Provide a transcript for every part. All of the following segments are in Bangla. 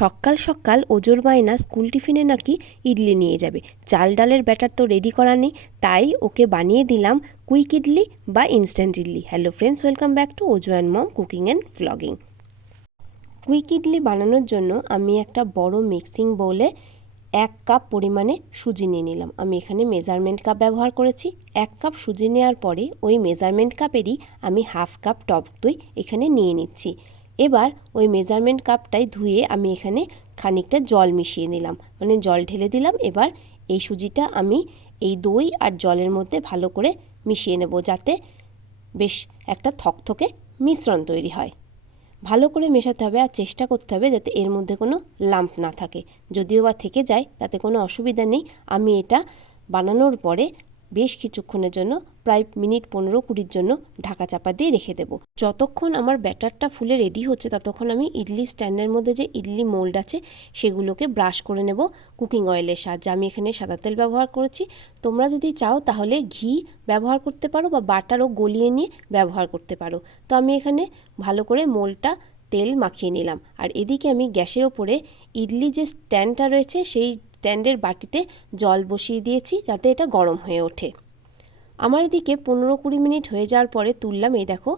সকাল সকাল ওজোর বায়না স্কুল টিফিনে নাকি ইডলি নিয়ে যাবে। চাল ডালের ব্যাটার তো রেডি করা নেই, তাই ওকে বানিয়ে দিলাম কুইক ইডলি বা instant idli. Hello friends, welcome back to Ojo and mom cooking and vlogging. Quick idli বানানোর জন্য আমি একটা বড় মিক্সিং বোলে 1 কাপ পরিমাণে সুজি নিয়ে নিলাম। আমি এখানে মেজারমেন্ট কাপ ব্যবহার করেছি। 1 কাপ সুজি নেওয়ার পরে ওই মেজারমেন্ট কাপেরই আমি হাফ কাপ টক দই এখানে নিয়ে নিচ্ছি। এবার ওই মেজারমেন্ট কাপটাই ধুয়ে আমি এখানে খানিকটা জল মিশিয়ে নিলাম, মানে জল ঢেলে দিলাম। এবার এই সুজিটা আমি এই দই আর জলের মধ্যে ভালো করে মিশিয়ে নেব, যাতে বেশ একটা থকথকে মিশ্রণ তৈরি হয়। ভালো করে মেশাতে হবে আর চেষ্টা করতে হবে যাতে এর মধ্যে কোনো লাম্প না থাকে। যদিও বা থেকে যায় তাতে কোনো অসুবিধা নেই। আমি এটা বানানোর পরে বেশ কিছুক্ষণের জন্য প্রায় মিনিট 15-20 জন্য ঢাকা চাপা দিয়ে রেখে দেব। যতক্ষণ আমার ব্যাটারটা ফুলে রেডি হচ্ছে ততক্ষণ আমি ইডলি স্ট্যান্ডের মধ্যে যে ইডলি মোল্ড আছে সেগুলোকে ব্রাশ করে নেব কুকিং অয়েলের সাহায্যে। আমি এখানে সাদা তেল ব্যবহার করেছি। তোমরা যদি চাও তাহলে ঘি ব্যবহার করতে পারো বা বাটারও গলিয়ে নিয়ে ব্যবহার করতে পারো। তো আমি এখানে ভালো করে মোল্ডটা তেল মাখিয়ে নিলাম। আর এদিকে আমি গ্যাসের ওপরে ইডলি যে স্ট্যান্ডটা রয়েছে সেই স্ট্যান্ডের বাটিতে জল বসিয়ে দিয়েছি যাতে এটা গরম হয়ে ওঠে। আমার এদিকে 15-20 মিনিট হয়ে যাওয়ার পরে তুললাম। এই দেখো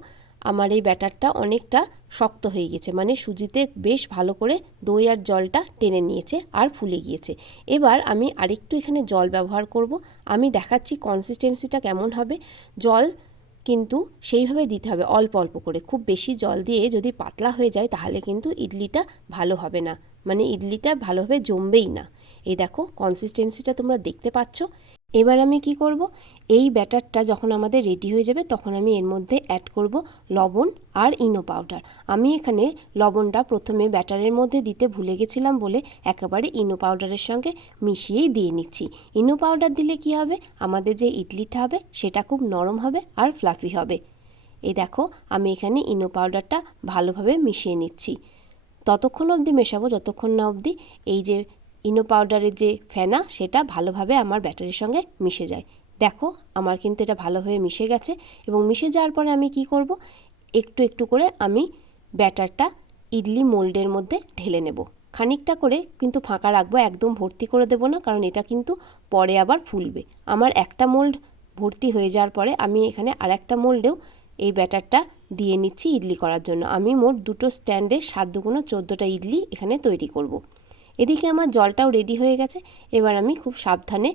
আমার এই ব্যাটারটা অনেকটা শক্ত হয়ে গেছে, মানে সুজিতে বেশ ভালো করে দই আর জলটা টেনে নিয়েছে আর ফুলে গিয়েছে। এবার আমি আরেকটু এখানে জল ব্যবহার করব। আমি দেখাচ্ছি কনসিস্টেন্সিটা কেমন হবে। জল কিন্তু সেইভাবে দিতে হবে, অল্প অল্প করে। খুব বেশি জল দিয়ে যদি পাতলা হয়ে যায় তাহলে কিন্তু ইডলিটা ভালো হবে না, মানে ইডলিটা ভালোভাবে জমবেই না। এই দেখো কনসিস্টেন্সিটা তোমরা দেখতে পাচ্ছ। এবার আমি কি করব, এই ব্যাটারটা যখন আমাদের রেডি হয়ে যাবে তখন আমি এর মধ্যে অ্যাড করব লবণ আর ইনো পাউডার। আমি এখানে লবণটা প্রথমে ব্যাটারের মধ্যে দিতে ভুলে গেছিলাম বলে একেবারে ইনো পাউডারের সঙ্গে মিশিয়েই দিয়ে নিচ্ছি। ইনো পাউডার দিলে কি হবে, আমাদের যে ইডলিটা হবে সেটা খুব নরম হবে আর ফ্লাফি হবে। এই দেখো আমি এখানে ইনো পাউডারটা ভালোভাবে মিশিয়ে নিচ্ছি। ততক্ষণ অবধি মেশাবো যতক্ষণ না অবধি এই যে ইনো পাউডারের যে ফেনা সেটা ভালোভাবে আমার ব্যাটারের সঙ্গে মিশে যায়। দেখো আমার কিন্তু এটা ভালোভাবে মিশে গেছে। এবং মিশে যাওয়ার পরে আমি কি করব, একটু একটু করে আমি ব্যাটারটা ইডলি মোল্ডের মধ্যে ঢেলে নেব। খানিকটা করে কিন্তু ফাঁকা রাখবো, একদম ভর্তি করে দেব না, কারণ এটা কিন্তু পরে আবার ফুলবে। আমার একটা মোল্ড ভর্তি হয়ে যাওয়ার পরে আমি এখানে আর একটা মোল্ডেও এই ব্যাটারটা দিয়ে নিচ্ছি ইডলি করার জন্য। আমি মোট 2টো স্ট্যান্ডে 7 দুগুণে 14টা ইডলি এখানে তৈরি করব। এদিকে আমার জলটাও রেডি হয়ে গেছে। এবার আমি খুব সাবধানে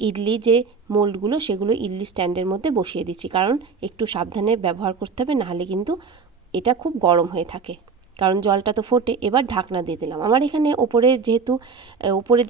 ইডলি যে মোল্ডগুলো সেগুলো ইডলি স্ট্যান্ডের মধ্যে বসিয়ে দিচ্ছি, কারণ একটু সাবধানে ব্যবহার করতে হবে, নাহলে কিন্তু এটা খুব গরম হয়ে থাকে, কারণ জলটা তো ফোটে। এবার ঢাকনা দিয়ে দিলাম। আমার এখানে ওপরে যেহেতু ওপরে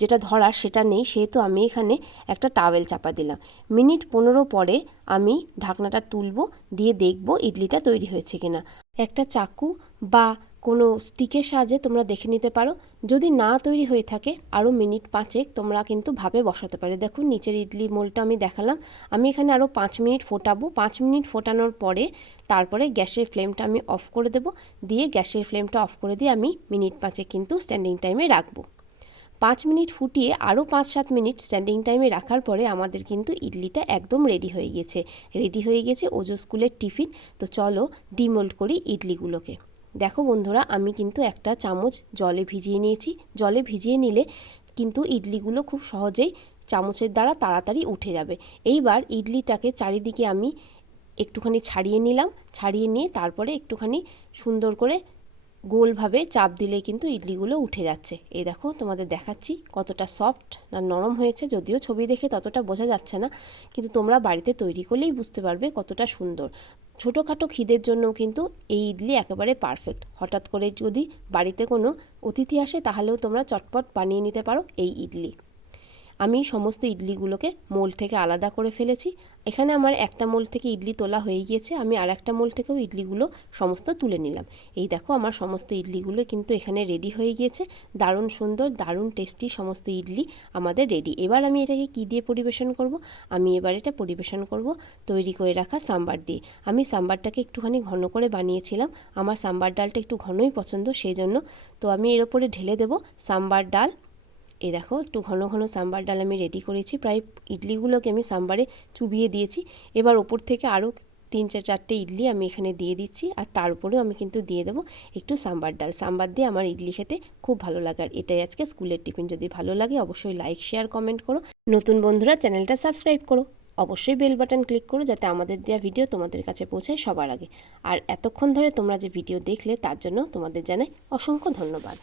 যেটা ধরার সেটা নেই, সেহেতু আমি এখানে একটা টাওয়েল চাপা দিলাম। মিনিট 15 পরে আমি ঢাকনাটা তুলব, দিয়ে দেখব ইডলিটা তৈরি হয়েছে কিনা। একটা চাকু বা কোনো স্টিকের সাহায্যে তোমরা দেখে নিতে পারো। যদি না তৈরি হয়ে থাকে আরও মিনিট 5 তোমরা কিন্তু ভাপে বসাতে পারো। দেখুন নিচের ইডলি মোলটা আমি দেখালাম। আমি এখানে আরও 5 মিনিট ফোটাবো। 5 মিনিট ফোটানোর পরে তারপরে গ্যাসের ফ্লেমটা আমি অফ করে দেব। দিয়ে গ্যাসের ফ্লেমটা অফ করে দিয়ে আমি মিনিট 5 কিন্তু স্ট্যান্ডিং টাইমে রাখবো। 5 মিনিট ফুটিয়ে আরও 5-7 মিনিট স্ট্যান্ডিং টাইমে রাখার পরে আমাদের কিন্তু ইডলিটা একদম রেডি হয়ে গেছে। রেডি হয়ে গেছে ওজো স্কুলের টিফিন। তো চলো ডিমোল্ড করি ইডলিগুলোকে। দেখো বন্ধুরা, আমি কিন্তু একটা চামচ জলে ভিজিয়ে নিয়েছি। জলে ভিজিয়ে নিলে কিন্তু ইডলিগুলো খুব সহজেই চামচের দ্বারা তাড়াতাড়ি উঠে যাবে। এইবার ইডলিটাকে চারিদিকে আমি একটুখানি ছাড়িয়ে নিলাম। ছাড়িয়ে নিয়ে তারপরে একটুখানি সুন্দর করে গোলভাবে চাপ দিলেই কিন্তু ইডলিগুলো উঠে যাচ্ছে। এই দেখো তোমাদের দেখাচ্ছি কতটা সফট না নরম হয়েছে। যদিও ছবি দেখে ততটা বোঝা যাচ্ছে না, কিন্তু তোমরা বাড়িতে তৈরি করলেই বুঝতে পারবে কতটা সুন্দর। ছোটোখাটো খিদের জন্যও কিন্তু এই ইডলি একেবারে পারফেক্ট। হঠাৎ করে যদি বাড়িতে কোনো অতিথি আসে তাহলেও তোমরা চটপট বানিয়ে নিতে পারো এই ইডলি। আমি সমস্ত ইডলিগুলোকে মোল্ড থেকে আলাদা করে ফেলেছি। এখানে আমার একটা মোল্ড থেকে ইডলি তোলা হয়ে গিয়েছে। আমি আর একটা মোল্ড থেকেও ইডলিগুলো সমস্ত তুলে নিলাম। এই দেখো আমার সমস্ত ইডলিগুলো কিন্তু এখানে রেডি হয়ে গিয়েছে। দারুণ সুন্দর, দারুণ টেস্টি সমস্ত ইডলি আমাদের রেডি। এবার আমি এটাকে কী দিয়ে পরিবেশন করব? আমি এবার এটা পরিবেশন করব তৈরি করে রাখা সাম্বার দিয়ে। আমি সাম্বারটাকে একটুখানি ঘন করে বানিয়েছিলাম। আমার সাম্বার ডালটা একটু ঘনই পছন্দ, সেই জন্য। তো আমি এর ওপরে ঢেলে দেব সাম্বার ডাল। এই দেখো একটু ঘন ঘন সাম্বার ডাল আমি রেডি করেছি। প্রায় ইডলিগুলোকে আমি সাম্বারে চুবিয়ে দিয়েছি। এবার ওপর থেকে আরও 3-4টে ইডলি আমি এখানে দিয়ে দিচ্ছি। আর তার উপরেও আমি কিন্তু দিয়ে দেবো একটু সাম্বার ডাল। সাম্বার দিয়ে আমার ইডলি খেতে খুব ভালো লাগে। আর এটাই আজকে স্কুলের টিফিন। যদি ভালো লাগে অবশ্যই লাইক, শেয়ার, কমেন্ট করো। নতুন বন্ধুরা চ্যানেলটা সাবস্ক্রাইব করো। অবশ্যই বেল বাটন ক্লিক করো যাতে আমাদের দেওয়া ভিডিও তোমাদের কাছে পৌঁছায় সবার আগে। আর এতক্ষণ ধরে তোমরা যে ভিডিও দেখলে তার জন্য তোমাদের জানাই অসংখ্য ধন্যবাদ।